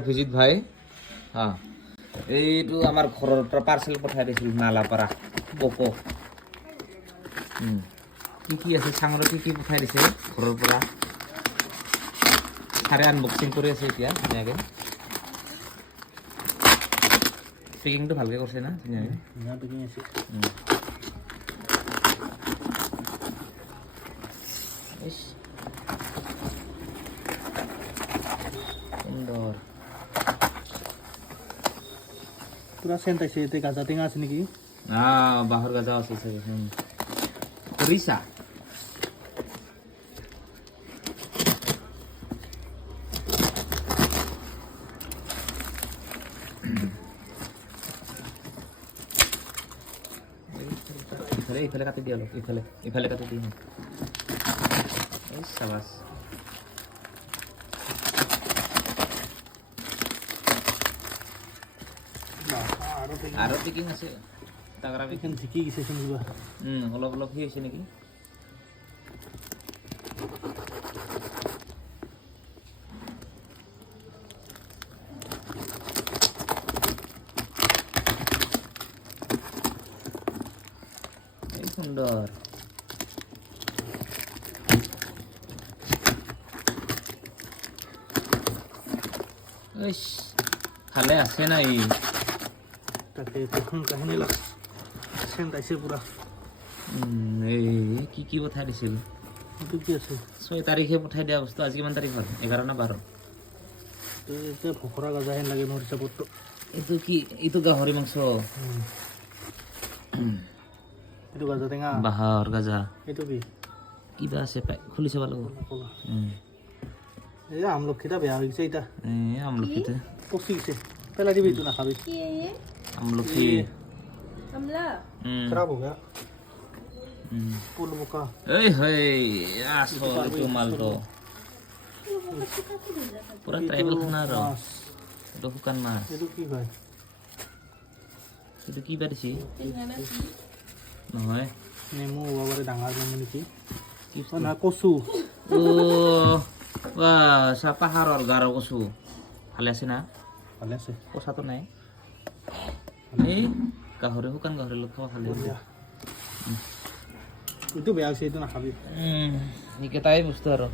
অভিজিৎ ভাই এইটো আমাৰ ঘৰৰ পৰা পাৰ্চেল পঠাই দিছিল নালাপাৰা পকো কি আছে চাঙৰ কি পঠাই দিছে ঘৰৰ পৰা ছাৰে আনবক্সিং কৰি আছে এতিয়া ধুনীয়াকৈ পেকিংটো ভালকৈ কৰিছে না ধুনীয়াকৈ পেকিং আছে সুন্দৰ পুৰা চেণ্ট আছে এতিয়া গাজা টেঙা আছে নেকি বাঁহৰ গাজা আছে চাগে খৰিচা ইফালে কাটি দিয়া অলপ ইফালে কাটি দিম চাবাছ আৰু পেকিং আছে তাগৰা পেকিং ঠিকি গিছে কিবা অলপ অলপ হৈ আছে নেকি সুন্দৰ ভালে আছে নাই তাকে এখন কাহিনী চেণ্ট আছে পুৰা এই কি পঠাই দিছিল এইটো কি আছে 6 তাৰিখে পঠাই দিয়া বস্তু আজি কিমান তাৰিখ হ'ল 11 না 12 এতিয়া ভখৰা গাজা হেন লাগে মোৰ হিচাপতটো এইটো কি এইটো গাহৰি মাংস এইটো গাজা টেঙা বাহৰ গাজা এইটো কি কিবা আছে পাই খুলি চাব লাগিব এই আমলখিটা বেয়া হৈ গৈছে এটা আমলখিটা পচি গৈছে পেলাই দিবি এইটো নাখাবি আমলখি আমলা खराब हो गया पुल मुका এই হই আসো তো মাল তো পুরা ট্রাইবাল খানা র এটা হুকান মাছ এটা কি ভাই এটা কি বাড়িছি নহয় নেমু বাবারে ডাঙৰ নেমু নেকি কি না কচু ও বা সা পাহাৰৰ গাৰো কচু ভালে আছে না ভালে আছে কচাটো নাই এই গাহৰি শুকান গাহৰি লগত খাব ভালে এইটো বেয়া হৈছে এইটো নাখাবি এইকেইটাই বস্তু আৰু